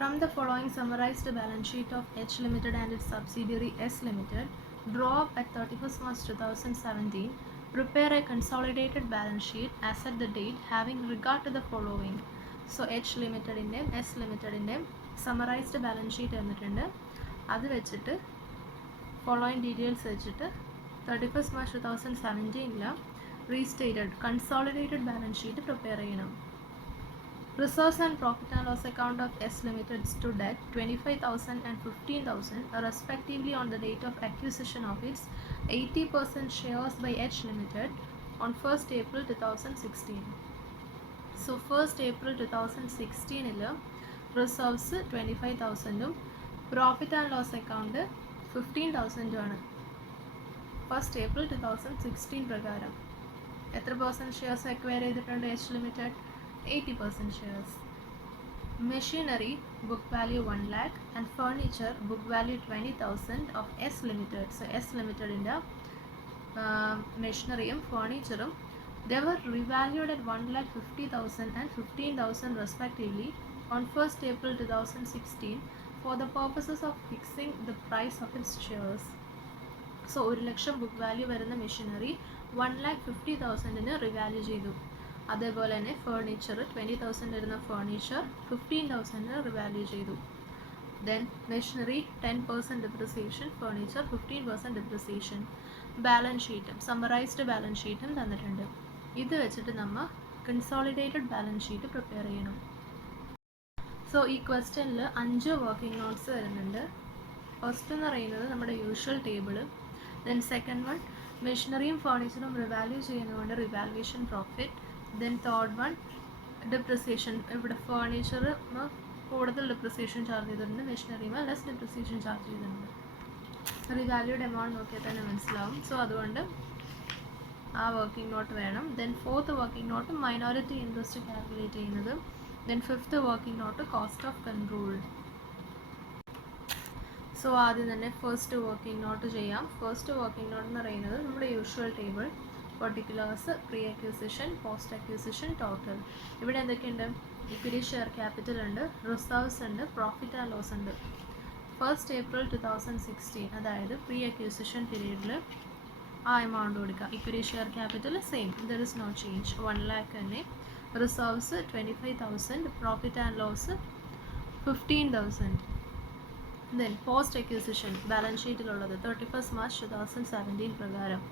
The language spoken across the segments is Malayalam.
From the following summarized balance sheet of H Limited and its subsidiary S Limited, draw up at 31st March 2017, prepare a consolidated balance sheet as at the date having regard to the following. So H Limited S Limited summarized balance sheet തന്നിട്ടുണ്ട്. അത് വെച്ചിട്ട് following details വെച്ചിട്ട് 31st March 2017 restated consolidated balance sheet prepare ചെയ്യണം. Reserves and profit and loss account of S Limited stood at 25,000 and 15,000 respectively on the date of acquisition of its 80% shares by H Limited on 1st April 2016. So 1st April 2016 reserves 25,000 profit and loss account 15,000 ആണ്. 1st April 2016 പ്രകാരം എത്ര % ഷെയർസ് അക്വയർ ചെയ്തിട്ടുണ്ട് H Limited? 80% shares. Machinery book value 1 lakh and furniture book value 20,000 of S Limited. So S Limited in the machinery and furniture they were revalued at 1,50,000 and 15,000 respectively on 1st April 2016 for the purposes of fixing the price of its shares. So 1 lakh book value വരുന്ന machinery 1,50,000 റിവാല്യൂ ചെയ്തു. അതേപോലെ തന്നെ ഫേർണിച്ചർ 20,000 വരുന്ന ഫേർണിച്ചർ 15,000 റിവാല്യൂ ചെയ്തു. Then machinery 10% depreciation, furniture 15% depreciation. Balance ഷീറ്റും സമ്മറൈസ്ഡ് ബാലൻസ് ഷീറ്റും തന്നിട്ടുണ്ട്. ഇത് വെച്ചിട്ട് നമ്മൾ കൺസോളിഡേറ്റഡ് ബാലൻസ് ഷീറ്റ് പ്രിപ്പയർ ചെയ്യണം. സോ ഈ ക്വസ്റ്റ്യനിൽ 5 വർക്കിംഗ് നോട്ട്സ് വരുന്നുണ്ട്. ഫസ്റ്റ് എന്ന് പറയുന്നത് നമ്മുടെ usual table. Then second one മെഷീനറിയും ഫേർണിച്ചറും റിവാല്യൂ ചെയ്യുന്നതുകൊണ്ട് revaluation profit. Then third one depreciation. ഇവിടെ ഫേർണിച്ചർ കൂടുതൽ ഡിപ്രിസിയേഷൻ ചാർജ് ചെയ്തിട്ടുണ്ട്, മെഷീനറിയുമ്പോൾ ലെസ് ഡിപ്രിസിയേഷൻ ചാർജ് ചെയ്തിട്ടുണ്ട്. റിവാല്യൂഡ് എമൗണ്ട് നോക്കിയാൽ തന്നെ മനസ്സിലാവും. സോ അതുകൊണ്ട് ആ വർക്കിംഗ് നോട്ട് വേണം. Then fourth working note minority interest calculate ചെയ്യുന്നത്. Then fifth working note cost of control. So ആദ്യം തന്നെ ഫസ്റ്റ് വർക്കിംഗ് നോട്ട് ചെയ്യാം. ഫസ്റ്റ് വർക്കിംഗ് നോട്ട് എന്ന് പറയുന്നത് നമ്മുടെ usual table, particulars, pre acquisition, post acquisition, total. ഇവിടെ എന്തൊക്കെയുണ്ട്? ഇക്വിറ്റി ഷെയർ ക്യാപിറ്റൽ ഉണ്ട്, റിസർവ്സ് ഉണ്ട്, പ്രോഫിറ്റ് ആൻഡ് ലോസ് ഉണ്ട്. 1st April 2016 അതായത് പ്രീ അക്വിസിഷൻ പീരീഡിൽ ആ എമൗണ്ട് കൊടുക്കുക. Equity share capital same, there is no change, 1 lakh തന്നെ. Reserves 25,000, profit and loss 15,000. Then post acquisition balance ഷീറ്റിലുള്ളത് 31st March 2017 പ്രകാരം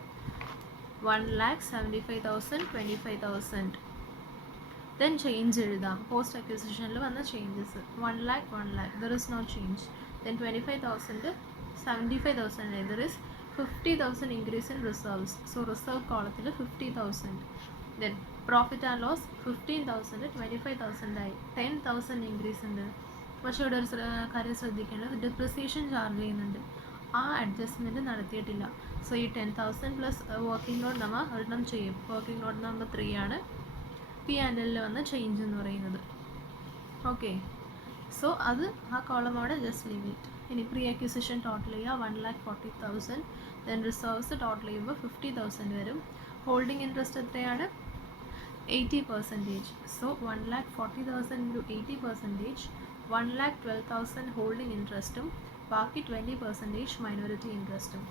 1,75,000, 25,000. ദെൻ ചേഞ്ച് എഴുതാം. പോസ്റ്റ് അക്വിസിഷനിൽ വന്ന changes 1 lakh, 1 lakh, there is no change. Then 25,000, 75,000, there is 50,000 increase in reserves. So reserve കോളത്തിൽ 50,000. ദെൻ പ്രോഫിറ്റ് ആൻഡ് ലോസ് 15,000, 25,000 ആയി, 10,000 ഇൻക്രീസ് ഉണ്ട്. പക്ഷേ ഇവിടെ ഒരു കാര്യം ശ്രദ്ധിക്കേണ്ടത്, ഡിപ്രിസിയേഷൻ ചാർജ് ചെയ്യുന്നുണ്ട്, ആ അഡ്ജസ്റ്റ്മെൻറ്റ് നടത്തിയിട്ടില്ല. സോ ഈ 10,000 പ്ലസ് വർക്കിംഗ് നോട്ട് നമ്മൾ ഒരെണ്ണം ചെയ്യും. വർക്കിംഗ് നോട്ട് നമ്പർ 3 ആണ് P&L വന്ന ചേഞ്ച് എന്ന് പറയുന്നത്. ഓക്കെ, സോ അത് ആ കോളമോടെ ജസ്റ്റ് ലീവ് ഇറ്റ്. ഇനി പ്രീ അക്വിസിഷൻ ടോട്ടൽ ചെയ്യുക 1,40,000. ദെൻ റിസർവ്സ് ടോട്ടൽ ചെയ്യുമ്പോൾ 50,000 വരും. ഹോൾഡിംഗ് ഇൻട്രസ്റ്റ് എത്രയാണ്? 80%. സോ 1,40,000 ഇൻറ്റു 80%, 1,12,000 ഹോൾഡിംഗ് ഇൻട്രസ്റ്റും ബാക്കി 20% മൈനോറിറ്റി ഇൻട്രസ്റ്റും.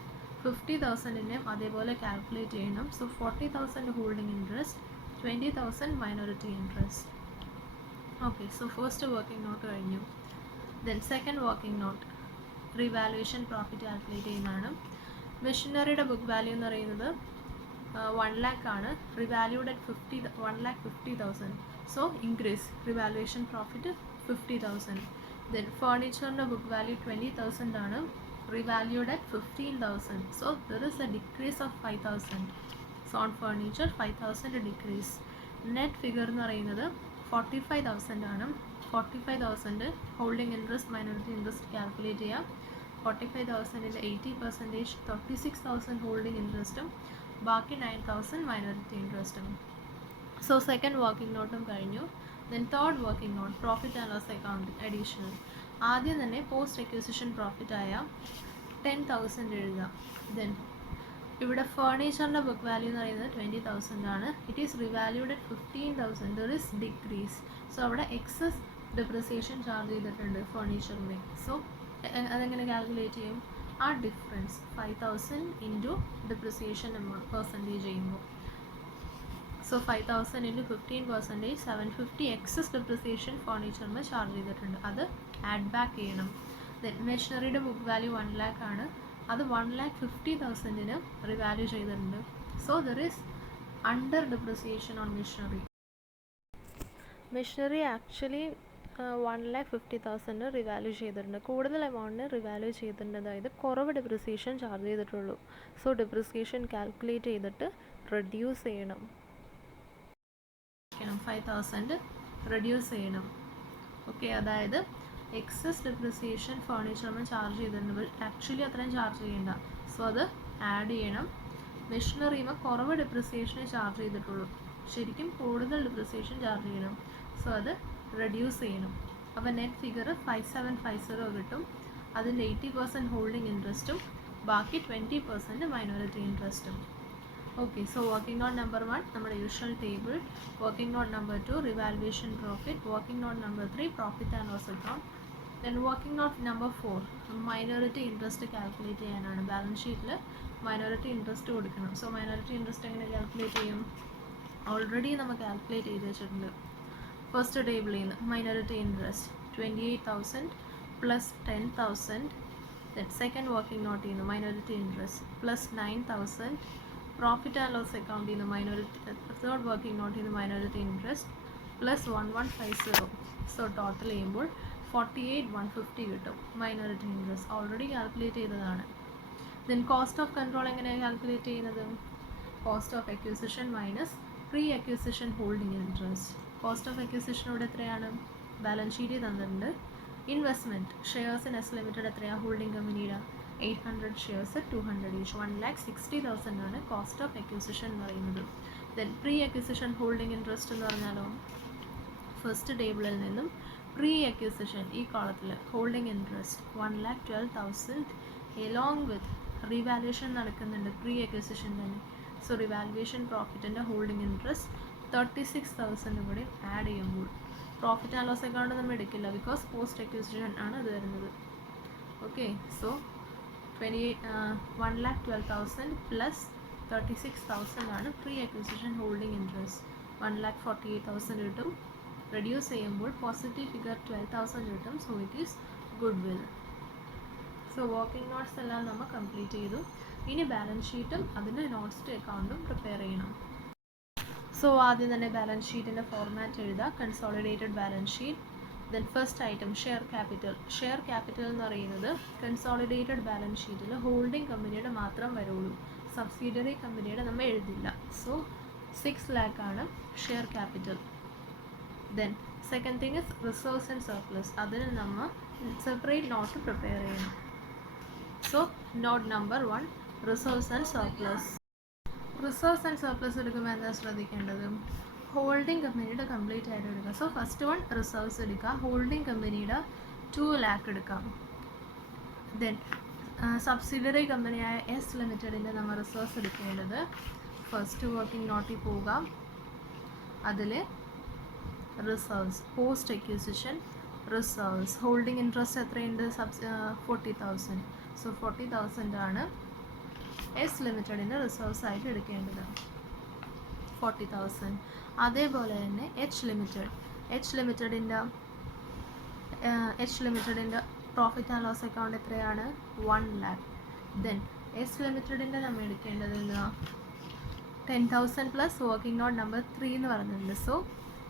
50,000 അതേപോലെ കാൽക്കുലേറ്റ് ചെയ്യണം. So 40,000 holding interest, 20,000 minority interest. Okay, so first working note കഴിഞ്ഞു. Then second working note revaluation profit calculate ചെയ്യുന്നതാണ്. മെഷീനറിയുടെ ബുക്ക് വാല്യൂ എന്ന് പറയുന്നത് 1 lakh ആണ്. Revalued at 1,50,000. So increase revaluation profit 50,000. ദെൻ ഫേർണിച്ചറിൻ്റെ ബുക്ക് വാല്യൂ 20,000 ആണ്. Revalued at 15,000. So there is a decrease of 5,000. So on furniture 5,000 decrease. Net figure എന്ന് പറയുന്നത് 45,000 ആണ്. 45,000 holding interest minority interest calculate ചെയ്യാം. 45,000 80%, 36,000 ഹോൾഡിംഗ് ഇൻട്രസ്റ്റും ബാക്കി 9,000 മൈനോറിറ്റി ഇൻട്രസ്റ്റും. സോ സെക്കൻഡ് വർക്കിംഗ് നോട്ടും കഴിഞ്ഞു. Then third working note profit and loss account additional. ആദ്യം തന്നെ പോസ്റ്റ് അക്വിസിഷൻ പ്രോഫിറ്റ് ആയ 10,000 എഴുതാം. ദെൻ ഇവിടെ ഫേർണിച്ചറിൻ്റെ ബുക്ക് വാല്യൂ എന്ന് പറയുന്നത് 20,000 ആണ്. It is revalued at 15,000. There is decrease. So അവിടെ എക്സസ് ഡെപ്രിസിയേഷൻ ചാർജ് ചെയ്തിട്ടുണ്ട് ഫർണിച്ചറിന്. സോ അതെങ്ങനെ കാൽക്കുലേറ്റ് ചെയ്യും? ആ difference 5000 into depreciation amount percentage ചെയ്യുമ്പോൾ. സോ 5000 ഇൻറ്റു 15%, 750 എക്സസ് ഡെപ്രിസിയേഷൻ ഫർണിച്ചറിന് ചാർജ് ചെയ്തിട്ടുണ്ട്. അത് ആഡ് ബാക്ക് ചെയ്യണം. ദെൻ മെഷീനറിയുടെ ബുക്ക് വാല്യൂ 1 lakh ആണ്. അത് 1,50,000 റിവാല്യൂ ചെയ്തിട്ടുണ്ട്. So there is under depreciation on machinery. Machinery actually 1,50,000 revalue ചെയ്തിട്ടുണ്ട്. കൂടുതൽ എമൗണ്ടിന് റിവാല്യൂ ചെയ്തിട്ടുണ്ട്. അതായത് കുറവ് ഡെപ്രിസിയേഷൻ ചാർജ് ചെയ്തിട്ടുള്ളൂ. സോ ഡെപ്രിസിയേഷൻ കാൽക്കുലേറ്റ് ചെയ്തിട്ട് റെഡ്യൂസ് ചെയ്യണം. 5,000 റെഡ്യൂസ് ചെയ്യണം. ഓക്കെ, അതായത് എക്സസ് ഡെപ്രിസിയേഷൻ ഫർണിച്ചറിന് ചാർജ് ചെയ്തിട്ടുണ്ട്. ആക്ച്വലി അത്രയും ചാർജ് ചെയ്യേണ്ട. സോ അത് ആഡ് ചെയ്യണം. മെഷീനറിയുമ്പോൾ കുറവ് ഡെപ്രിസിയേഷനെ ചാർജ് ചെയ്തിട്ടുള്ളൂ. ശരിക്കും കൂടുതൽ ഡെപ്രിസിയേഷൻ ചാർജ് ചെയ്യണം. സോ അത് റെഡ്യൂസ് ചെയ്യണം. അപ്പോൾ നെറ്റ് ഫിഗർ 5750 കിട്ടും. അതിൻ്റെ 80% ഹോൾഡിംഗ് ഇൻട്രസ്റ്റും ബാക്കി 20% മൈനോറിറ്റി ഇൻട്രസ്റ്റും. Okay, so working note number 1 നമ്മുടെ usual table, working note number 2 revaluation profit, working note number 3 profit and loss account. Then working note number 4 minority interest calculate ചെയ്യാനാണ്. ബാലൻസ് ഷീറ്റിൽ മൈനോറിറ്റി ഇൻട്രസ്റ്റ് കൊടുക്കണം. സോ മൈനോറിറ്റി ഇൻട്രസ്റ്റ് എങ്ങനെ കാൽക്കുലേറ്റ് ചെയ്യും? ഓൾറെഡി നമ്മൾ കാൽക്കുലേറ്റ് ചെയ്ത് വെച്ചിട്ടുണ്ട്. ഫസ്റ്റ് ടേബിളിൽ നിന്ന് minority interest 28,000 plus 10,000. Then second working നോട്ടിൽ നിന്ന് minority interest plus 9,000. Profit and loss അക്കൗണ്ടിൽ നിന്ന് മൈനോറിറ്റി തേർഡ് വർക്കിംഗ് നോട്ടിൽ നിന്ന് minority interest plus 1150. So total ചെയ്യുമ്പോൾ 48,150 കിട്ടും മൈനോറിറ്റി ഇൻട്രസ്റ്റ്. ഓൾറെഡി കാൽക്കുലേറ്റ് ചെയ്തതാണ്. ദെൻ കോസ്റ്റ് ഓഫ് കൺട്രോൾ എങ്ങനെയാണ് കാൽക്കുലേറ്റ് ചെയ്യുന്നത്? Cost of acquisition minus pre acquisition holding interest. Cost of acquisition ഇവിടെ എത്രയാണ്? ബാലൻസ് ഷീറ്റിൽ തന്നിട്ടുണ്ട്. Investment shares in S limited എത്രയാണ്? ഹോൾഡിംഗ് കമ്പനിയുടെ 800 ഷെയർസ് 200 ഈച്ച് 1,60,000 ആണ് കോസ്റ്റ് ഓഫ് അക്വിസിഷൻ എന്ന് പറയുന്നത്. Then pre acquisition holding interest എന്ന് പറഞ്ഞാലോ ഫസ്റ്റ് ടേബിളിൽ നിന്നും പ്രീ അക്വിസിഷൻ ഈ കോളത്തിൽ holding interest 1,12,000 along with revaluation നടക്കുന്നുണ്ട് പ്രീ അക്വിസിഷൻ തന്നെ. സോ റിവാലുവേഷൻ പ്രോഫിറ്റിൻ്റെ ഹോൾഡിംഗ് ഇൻട്രസ്റ്റ് 36,000 കൂടി ആഡ് ചെയ്യുമ്പോൾ പ്രോഫിറ്റ് ആൻഡ് ലോസ് അക്കൗണ്ട് നമ്മൾ എടുക്കില്ല, ബിക്കോസ് പോസ്റ്റ് അക്വിസിഷൻ ആണ് അത് വരുന്നത്. ഓക്കെ, സോ 1,12,000 പ്ലസ് 36,000 ആണ് പ്രീ അക്വിസിഷൻ ഹോൾഡിംഗ് ഇൻട്രസ്റ്റ്. 1,48,000 കിട്ടും. റെഡ്യൂസ് ചെയ്യുമ്പോൾ പോസിറ്റീവ് ഫിഗർ 12,000 കിട്ടും. So it is good will. So working notes എല്ലാം നമ്മൾ കംപ്ലീറ്റ് ചെയ്തു. ഇനി ബാലൻസ് ഷീറ്റും അതിൻ്റെ നോട്ട്സ് ടു അക്കൗണ്ടും പ്രിപ്പയർ ചെയ്യണം. സോ ആദ്യം തന്നെ ബാലൻസ് ഷീറ്റിൻ്റെ ഫോർമാറ്റ് എഴുതുക. Consolidated balance sheet. Then first item share capital. Share capital എന്ന് പറയുന്നത് കൺസോളിഡേറ്റഡ് ബാലൻസ് ഷീറ്റിൽ ഹോൾഡിംഗ് കമ്പനിയുടെ മാത്രം വരുള്ളൂ. സബ്സിഡിയറി കമ്പനിയുടെ നമ്മൾ എഴുതില്ല. സോ 6 lakh ആണ് share capital. Then second thing is reserves and surplus. അതിന് നമ്മൾ സെപ്പറേറ്റ് നോട്ട് പ്രിപ്പയർ ചെയ്യണം. So not number 1 reserves and surplus. Reserves and surplus എടുക്കുമ്പോൾ എന്താ ശ്രദ്ധിക്കേണ്ടത്? ഹോൾഡിംഗ് കമ്പനിയുടെ കംപ്ലീറ്റ് ആയിട്ട് എടുക്കുക. സോ ഫസ്റ്റ് വൺ റിസർവ്സ് എടുക്കുക. ഹോൾഡിംഗ് കമ്പനിയുടെ 2 lakh എടുക്കാം. ദെൻ സബ്സിഡിയറി കമ്പനിയായ എസ് ലിമിറ്റഡിൻ്റെ നമ്മൾ റിസർവ്സ് എടുക്കേണ്ടത് ഫസ്റ്റ് വർക്കിംഗ് നോട്ടിൽ പോവുക. അതിൽ reserves post acquisition reserves holding interest എത്രയുണ്ട്? 40,000. സോ 40,000 ആണ് എസ് ലിമിറ്റഡിൻ്റെ റിസർവ്സ് ആയിട്ട് എടുക്കേണ്ടത്. 40,000. അതേപോലെ തന്നെ എച്ച് ലിമിറ്റഡിൻ്റെ പ്രോഫിറ്റ് ആൻഡ് ലോസ് അക്കൗണ്ട് എത്രയാണ്? 1 lakh. ദെൻ എസ് ലിമിറ്റഡിൻ്റെ നമ്മൾ എടുക്കേണ്ടത് എന്താ? 10,000 പ്ലസ് വർക്കിംഗ് നോട്ട് നമ്പർ 3 എന്ന് പറഞ്ഞിട്ടുണ്ട്. സോ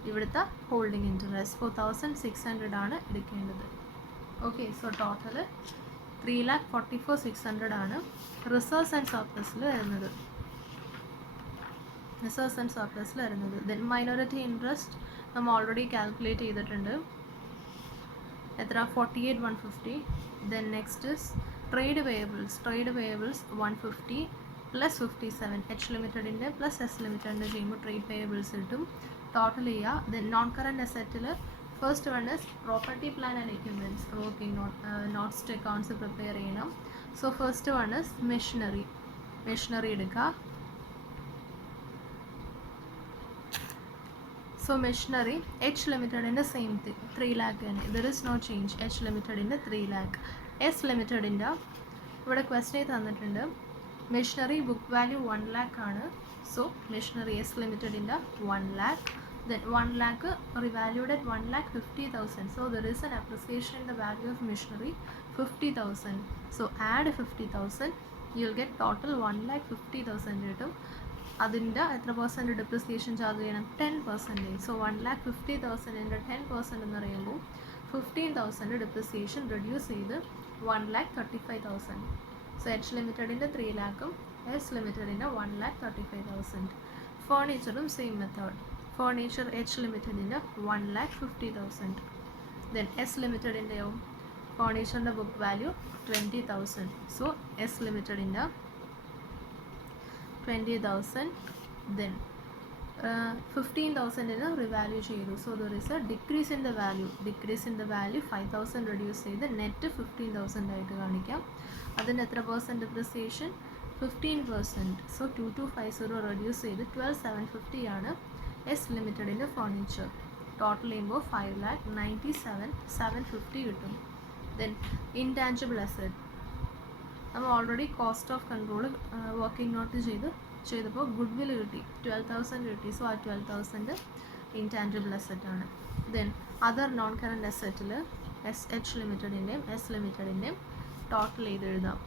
ഇവിടുത്തെ ഹോൾഡിംഗ് ഇൻട്രസ്റ്റ് 4,600 ആണ് എടുക്കേണ്ടത്. ഓക്കെ, സോ ടോട്ടൽ 3,44,600 ആണ് റിസർവ്സ് ആൻഡ് സർപ്ലസിൽ വരുന്നത്. ദെൻ മൈനോറിറ്റി ഇൻട്രസ്റ്റ് നമ്മൾ ഓൾറെഡി കാൽക്കുലേറ്റ് ചെയ്തിട്ടുണ്ട്. എത്ര? 48,150. Then next is trade payables 150 plus 57 H ലിമിറ്റഡിൻ്റെ പ്ലസ് എസ് ലിമിറ്റഡിൻ്റെ ചെയ്യുമ്പോൾ ട്രേഡ് പേയബിൾസ് കിട്ടും. ടോട്ടൽ ചെയ്യുക. ദെൻ നോൺ കറൻറ്റ് അസറ്റിൽ first one is property plan and equipments. Working notes to accounts prepare ചെയ്യണം. So first one is machinery എടുക്കുക. സോ മെഷീനറി എച്ച് ലിമിറ്റഡിൻ്റെ സെയിം തിങ് 3 lakh തന്നെ. There is no change. H ലിമിറ്റഡിൻ്റെ 3 lakh. എസ് ലിമിറ്റഡിൻ്റെ ഇവിടെ ക്വസ്റ്റ്യൻ തന്നിട്ടുണ്ട്. മെഷീനറി ബുക്ക് വാല്യൂ 1 lakh ആണ്. സോ മെഷീനറി എസ് ലിമിറ്റഡിൻ്റെ 1 lakh. Then 1 lakh revalued at 1,50,000. So there is an appreciation in the value of machinery 50,000. So add 50,000, you'll get total 1,50,000 കിട്ടും. അതിൻ്റെ എത്ര പെർസെൻറ്റ് ഡിപ്രിസിയേഷൻ ചാർജ് ചെയ്യണം? 10%. സോ 1,50,000 10% എന്ന് പറയുമ്പോൾ 15,000 ഡിപ്രിസിയേഷൻ റെഡ്യൂസ് ചെയ്ത് 1,35,000. സോ എച്ച് ലിമിറ്റഡിൻ്റെ 3 lakh എസ് ലിമിറ്റഡിൻ്റെ 1,35,000. ഫേർണിച്ചറും സെയിം മെത്തേഡ്. ഫേർണിച്ചർ എച്ച് ലിമിറ്റഡിൻ്റെ 1,50,000. ദെൻ എസ് ലിമിറ്റഡിൻ്റെയോ ഫേർണിച്ചറിൻ്റെ ബുക്ക് വാല്യൂ 20,000. സോ എസ് ലിമിറ്റഡിൻ്റെ 20,000. ദെൻ 15,000 റിവാല്യൂ ചെയ്തു. So there is a decrease in the value. Decrease in the value 5,000 reduce ചെയ്ത് നെറ്റ് 15,000 ആയിട്ട് കാണിക്കാം. അതിന് എത്ര പെർസെൻറ്റ് ഡിപ്രിസിയേഷൻ? 15%. സോ 2250 റെഡ്യൂസ് ചെയ്ത് 12,750 ആണ് എസ് ലിമിറ്റഡിൻ്റെ ഫേർണിച്ചർ. ടോട്ടൽ ചെയ്യുമ്പോൾ 5,97,750 കിട്ടും. ദെൻ ഇൻടാഞ്ചിബിൾ അസറ്റ് നമ്മൾ already cost of control working note ചെയ്തപ്പോൾ ഗുഡ് വിൽ കിട്ടി, 12,000 കിട്ടി. സോ ആ 12,000 ഇൻടാഞ്ചിബിൾ അസറ്റ് ആണ്. ദെൻ അതർ നോൺ കറൻറ്റ് അസറ്റിൽ എച്ച് ലിമിറ്റഡിൻ്റെയും എസ് ലിമിറ്റഡിൻ്റെയും ടോട്ടൽ ചെയ്ത് എഴുതാം.